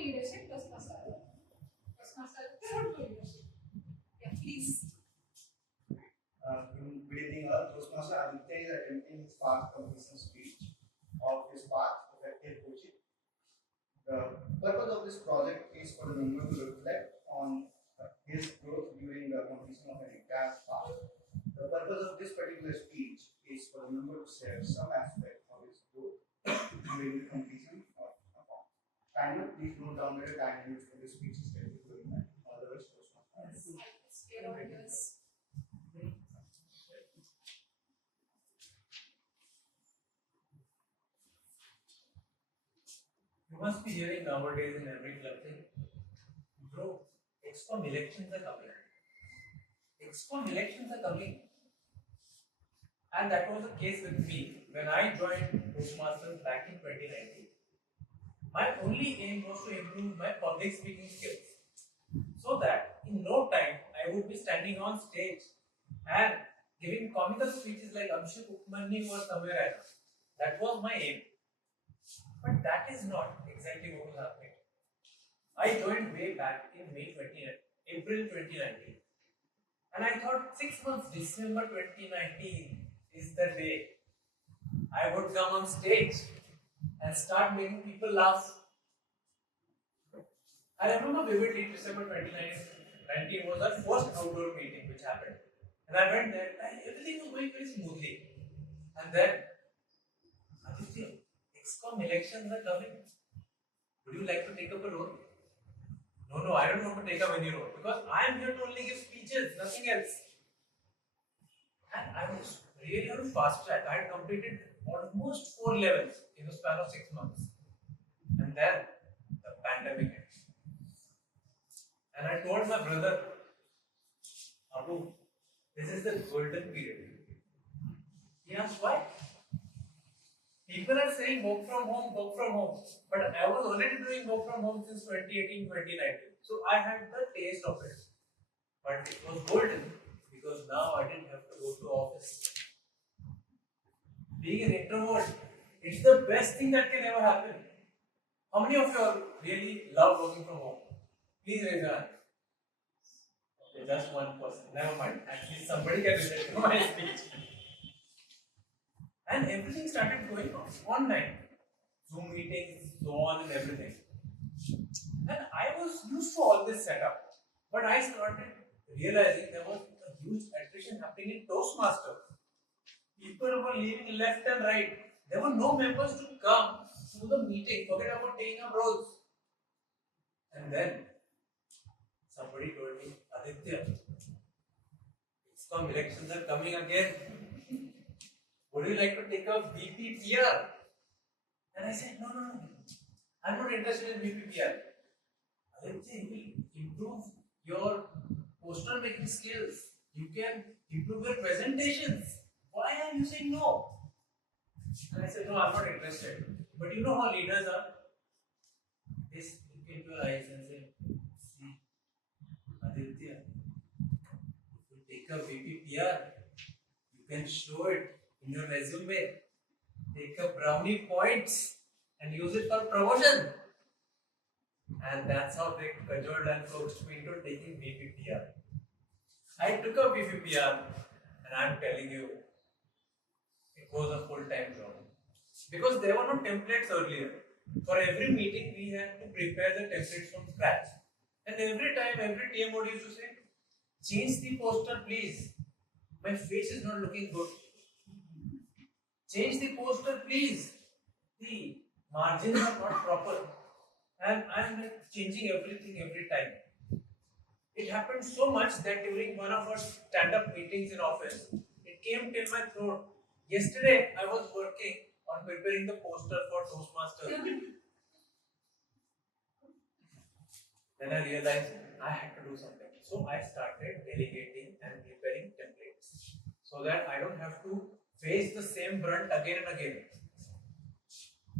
leadership, Toastmaster. Toastmaster, pivot to leadership. Yeah, please. Good evening, all. Toastmaster Aditya is attempting his past completion speech of his past effective coaching. The purpose of this project is for the member to reflect on his growth during the completion of an entire path. The purpose of this particular speech is for the member to share some aspect of his growth during the completion of a path. Timer, please note down the time limit for this speech is 10 to 20 minutes. Otherwise, Toastmaster. You must be hearing nowadays in every club thing, bro, XCOM elections are coming. XCOM elections are coming. And that was the case with me when I joined Toastmasters back in 2019. My only aim was to improve my public speaking skills so that in no time I would be standing on stage and giving comical speeches like Abhishek Upmanyu or somewhere else. That was my aim. But that is not exactly what was happening. I joined way back in April 2019. And I thought 6 months, December 2019 is the day I would come on stage and start making people laugh. I remember vividly December 2019 was our first outdoor meeting which happened. And I went there and everything was going very smoothly. And then, Aditya, XCOM elections are coming. Would you like to take up a role? No, I don't want to take up any role because I am here to only give speeches, nothing else. And I was really on a fast track. I had completed almost 4 levels in the span of 6 months. And then the pandemic hit. And I told my brother, Abu, this is the golden period. He asked why? People are saying work from home. But I was already doing work from home since 2018, 2019. So I had the taste of it. But it was golden because now I didn't have to go to office. Being an introvert, it's the best thing that can ever happen. How many of you all really love working from home? Please raise your hand. Okay, just one person. Never mind. At least somebody can relate to my speech. And everything started going online. Zoom meetings, so on and everything. And I was used to all this setup. But I started realizing there was a huge attrition happening in Toastmasters. People were leaving left and right. There were no members to come to the meeting. Forget about taking up roles. And then somebody told me, Aditya, XCOM elections are coming again. Would you like to take up VPPR? And I said, no. I'm not interested in VPPR. Aditya, you will improve your poster making skills. You can improve your presentations. Why are you saying no? And I said, no, I'm not interested. But you know how leaders are? They look into your eyes and say, see, Aditya, if you take a VPPR, you can show it in your resume. Take a brownie points and use it for promotion. And that's how they cajoled and coaxed me into taking VPPR. I took a VPPR and I'm telling you, it was a full-time job. Because there were no templates earlier. For every meeting, we had to prepare the templates from scratch. And every time, every TMOD used to say, change the poster, please. My face is not looking good. Change the poster, please. The margins are not proper. And I'm like changing everything every time. It happened so much that during one of our stand-up meetings in office, it came till my throat. Yesterday, I was working on preparing the poster for Toastmasters. Then I realized I had to do something. So I started delegating and preparing templates so that I don't have to face the same brunt again and again.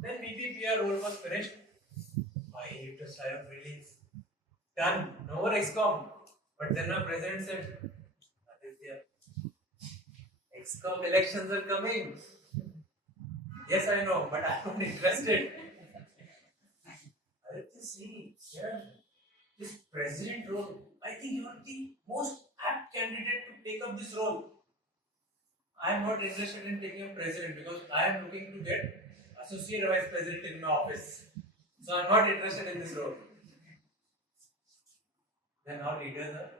Then VPPR role was finished. I hit a sigh of relief. Done. No more XCOM. But then my president said, Aditya, XCOM elections are coming. Yes, I know, but I'm not interested. Aditya, see, yeah, this president role, I think you are the most apt candidate to take up this role. I am not interested in taking a president because I am looking to get associate vice president in my office. So I am not interested in this role. Then our leaders are,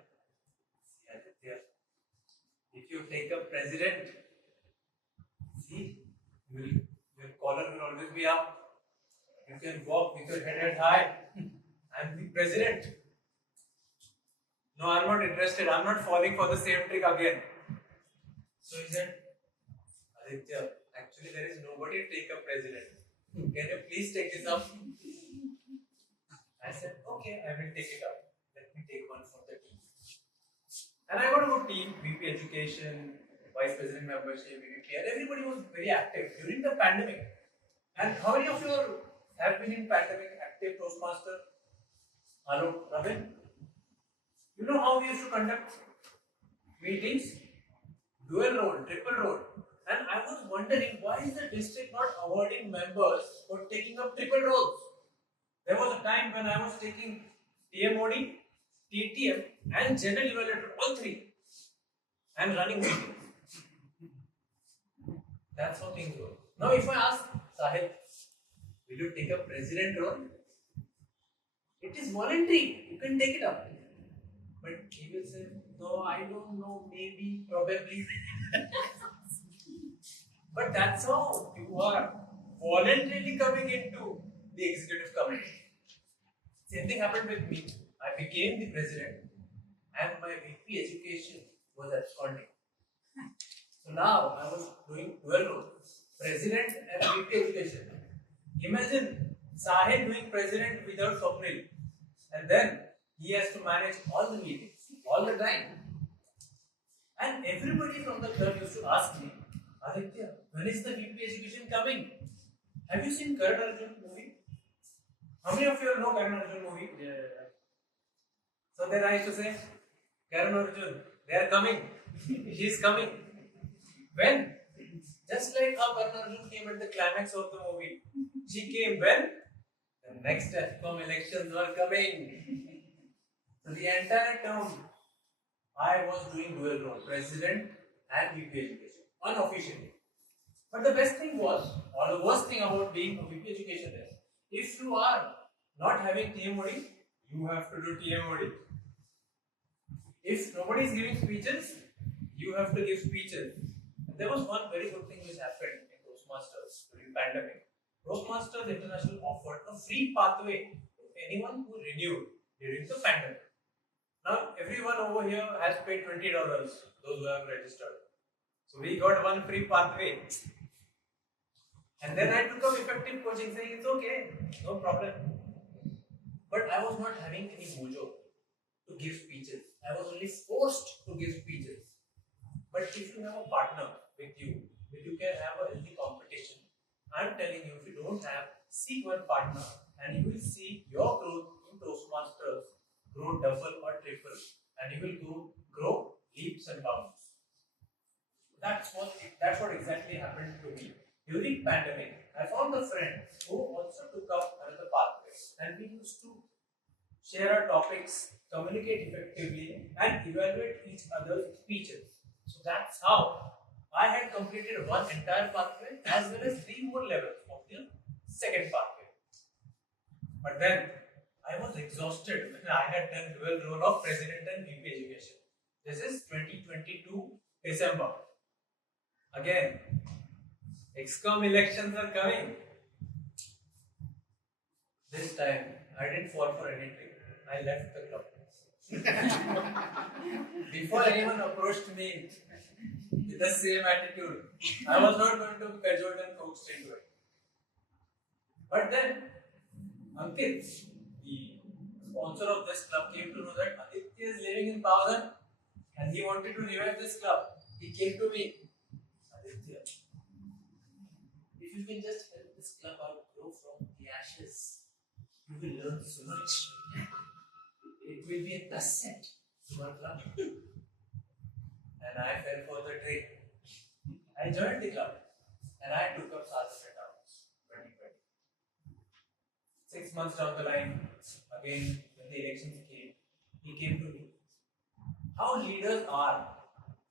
see, Aditya, if you take a president, see, your collar will always be up. You can walk with your head held high. I'm the president. No, I'm not interested. I'm not falling for the same trick again. So he said, Aditya, actually there is nobody to take a president. Can you please take this up? I said, okay, I will take it up. Let me take one for the team. And I got a good team, VP Education, Vice President Membership, VPPR. Everybody was very active during the pandemic. And how many of you have been in pandemic active Toastmaster? Hello, Ravin? You know how we used to conduct meetings? Dual role, triple role. And I was wondering why is the district not awarding members for taking up triple roles? There was a time when I was taking TMOD, TTM and General Evaluator, all three, and running meetings. That's how things go. Now if I ask Sahil, will you take a president role? It is voluntary, you can take it up. But he will say, no, I don't know, maybe, probably. But that's how you are voluntarily coming into the executive committee. Same thing happened with me. I became the president and my VP education was absconding. So now I was doing dual roles, president and VP education. Imagine Sahil doing president without Swapnil, and then he has to manage all the meetings, all the time. And everybody from the club used to ask me, Aditya, when is the VP education coming? Have you seen Karan Arjun movie? How many of you know Karan Arjun movie? Yeah. So then I used to say, Karan Arjun, they are coming. She is coming. When? Just like how Karan Arjun came at the climax of the movie. She came when? The next FCOM elections were coming. So the entire term, I was doing dual role, president and VP education, unofficially. But the best thing was, or the worst thing about being a VP education is, if you are not having TMOD, you have to do TMOD. If nobody is giving speeches, you have to give speeches. And there was one very good thing which happened in Toastmasters during pandemic. Toastmasters International offered a free pathway to anyone who renewed during the pandemic. Now, everyone over here has paid $20, those who have registered. So, we got one free pathway. And then I took up effective coaching saying it's okay, no problem. But I was not having any mojo to give speeches. I was only forced to give speeches. But if you have a partner with you can have a healthy competition. I'm telling you, if you don't have, seek one partner and you will see your growth in Toastmasters grow double or triple, and you will grow leaps and bounds. That's what exactly happened to me. During pandemic, I found a friend who also took up another pathway, and we used to share our topics, communicate effectively, and evaluate each other's speeches. So that's how I had completed one entire pathway as well as 3 more levels of the second pathway. But then I was exhausted when I had done dual role of president and VP education. This is 2022 December. Again, XCOM elections are coming. This time, I didn't fall for anything. I left the club. Before anyone approached me with the same attitude, I was not going to be cajoled and coaxed into it. But then, Ankit, the sponsor of this club, came to know that Aditya is living in Pavadan and he wanted to revive this club. He came to me, Aditya, if you can just help this club out grow from the ashes, you will learn so much. It will be an asset to our club. And I fell for the trick. I joined the club and I took up Sergeant at Arms 2020. 6 months down the line, again when the elections came, he came to me. How leaders are,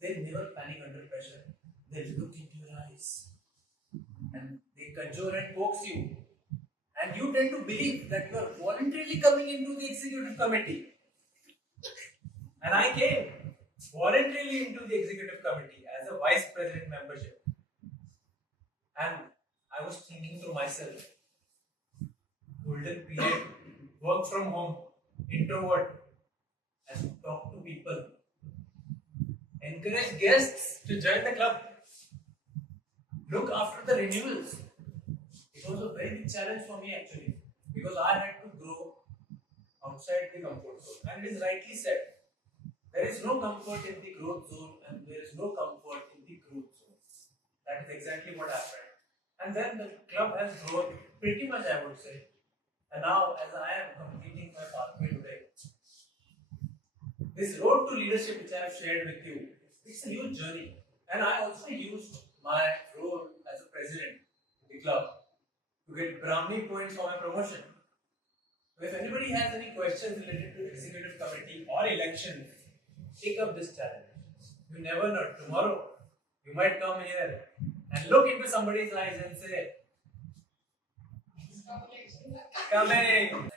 they never panic under pressure. They look into your eyes and they cajole and coax you. And you tend to believe that you are voluntarily coming into the executive committee. And I came voluntarily into the executive committee as a vice president membership. And I was thinking to myself, golden period, work from home, introvert, and talk to people. Encourage guests to join the club. Look after the renewals. It was a very big challenge for me actually, because I had to grow outside the comfort zone. And it is rightly said, there is no comfort in the growth zone and there is no comfort in the growth zone. That is exactly what happened. And then the club has grown pretty much, I would say. And now, as I am completing my pathway today, this road to leadership which I have shared with you, it's a huge journey. And I also used my role as a president of the club to get Brahmi points for my promotion. So if anybody has any questions related to executive committee or elections, take up this challenge. You never know, tomorrow you might come here and look into somebody's eyes and say, coming.